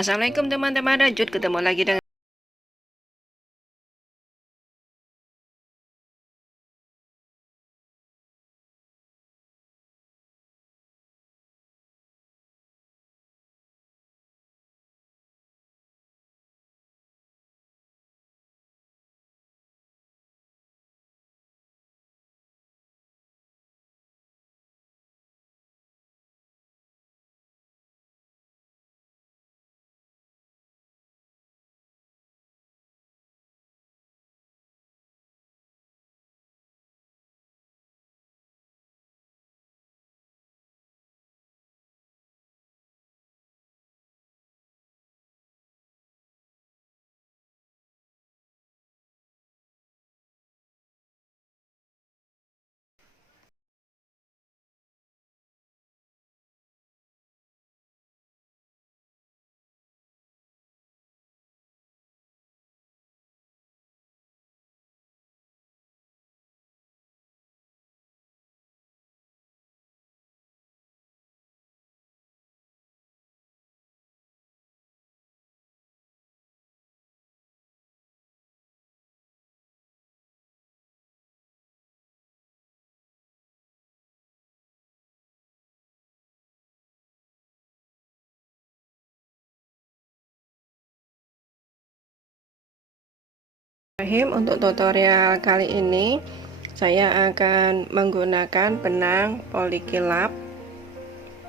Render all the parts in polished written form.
Assalamualaikum teman-teman, Rajut ketemu lagi dengan untuk tutorial kali ini saya akan menggunakan benang polikilap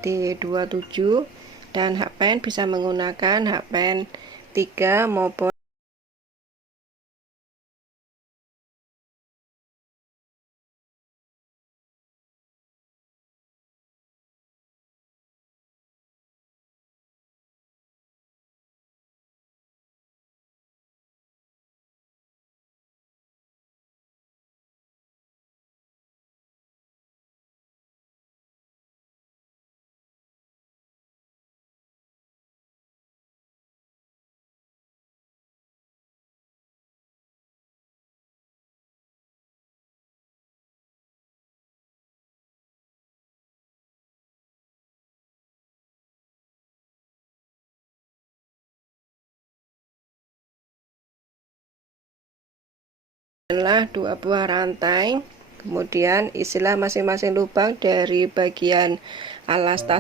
D27 dan hakpen bisa menggunakan hakpen 3 maupun adalah 2 buah rantai, kemudian isilah masing-masing lubang dari bagian alas tas.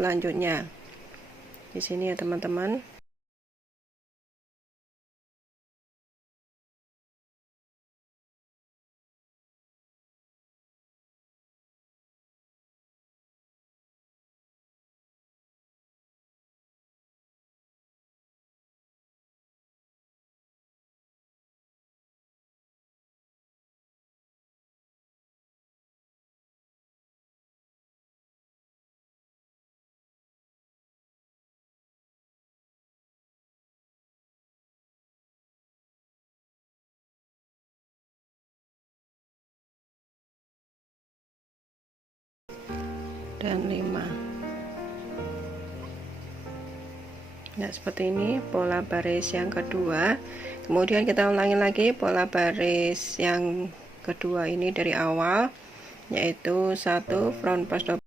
Selanjutnya di sini ya teman-teman. Dan 5. Nah, seperti ini pola baris yang kedua. Kemudian kita ulangi lagi pola baris yang kedua ini dari awal, yaitu 1 front post double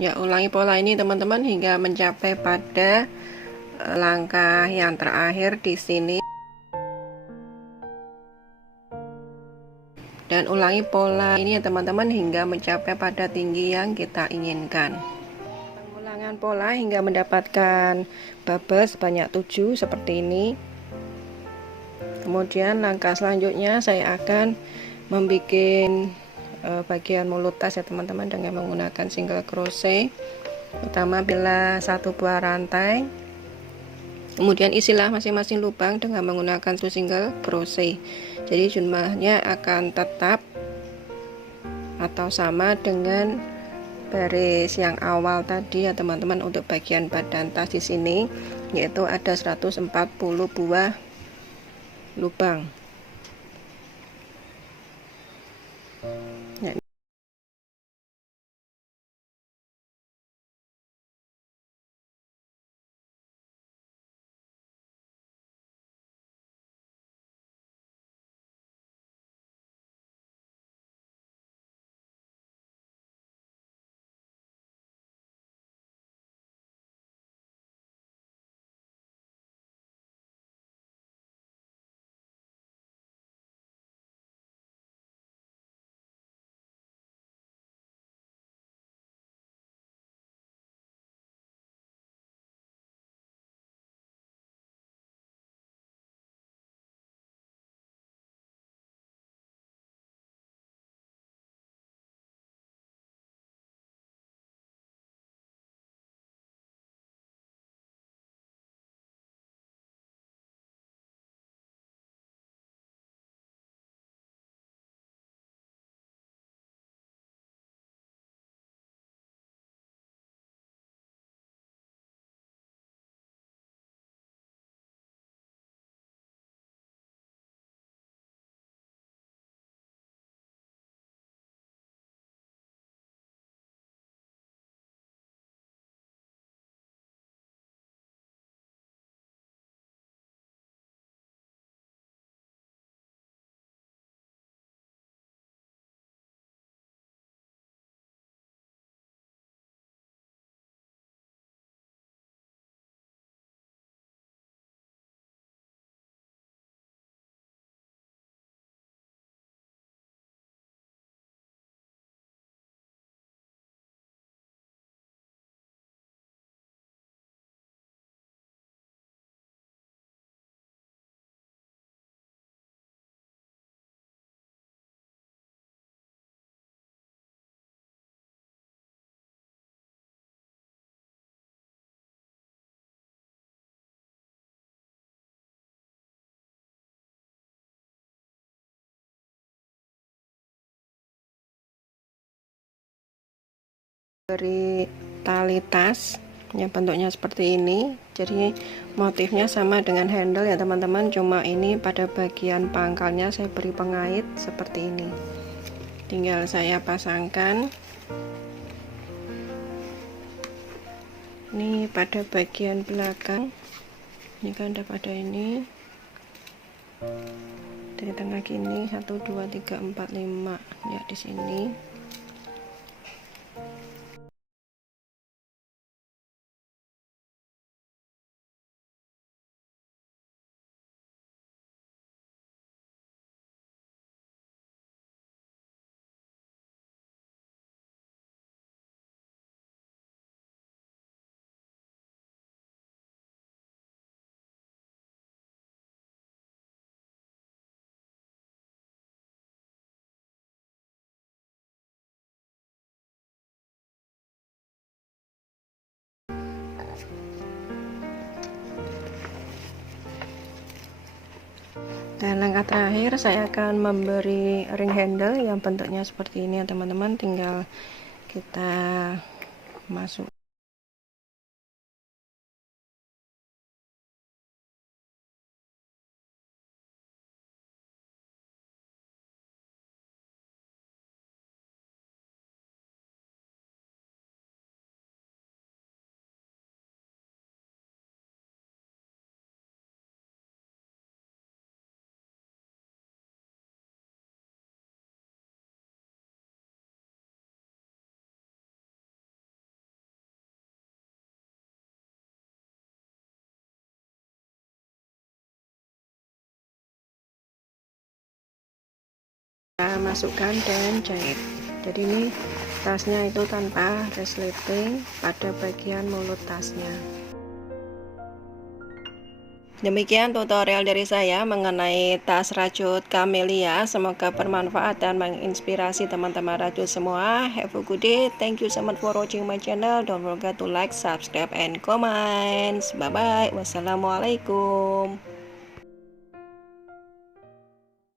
Ya, ulangi pola ini teman-teman hingga mencapai pada langkah yang terakhir di sini. Dan ulangi pola ini ya teman-teman hingga mencapai pada tinggi yang kita inginkan. Pengulangan pola hingga mendapatkan bubble sebanyak 7 seperti ini. Kemudian langkah selanjutnya saya akan membuat bagian mulut tas ya teman-teman dengan menggunakan single crochet. Pertama bila satu buah rantai, kemudian isilah masing-masing lubang dengan menggunakan single crochet. Jadi jumlahnya akan tetap atau sama dengan baris yang awal tadi ya teman-teman. Untuk bagian badan tas di sini yaitu ada 140 buah lubang. Ya, beri tali tas yang bentuknya seperti ini. Jadi motifnya sama dengan handle ya teman-teman, cuma ini pada bagian pangkalnya saya beri pengait seperti ini. Tinggal saya pasangkan ini pada bagian belakang. Ini kan ada pada ini dari tengah gini 1 2 3 4 5 ya di sini. Dan langkah terakhir saya akan memberi ring handle yang bentuknya seperti ini ya teman-teman, tinggal kita masuk. kita masukkan dan jahit. Jadi ini tasnya itu tanpa resleting pada bagian mulut tasnya. Demikian tutorial dari saya mengenai tas Rajut Kamelia. Semoga bermanfaat dan menginspirasi teman-teman Rajut semua. Have a good day. Thank you so much for watching my channel. Don't forget to like, subscribe, and comment. Bye bye. Wassalamualaikum.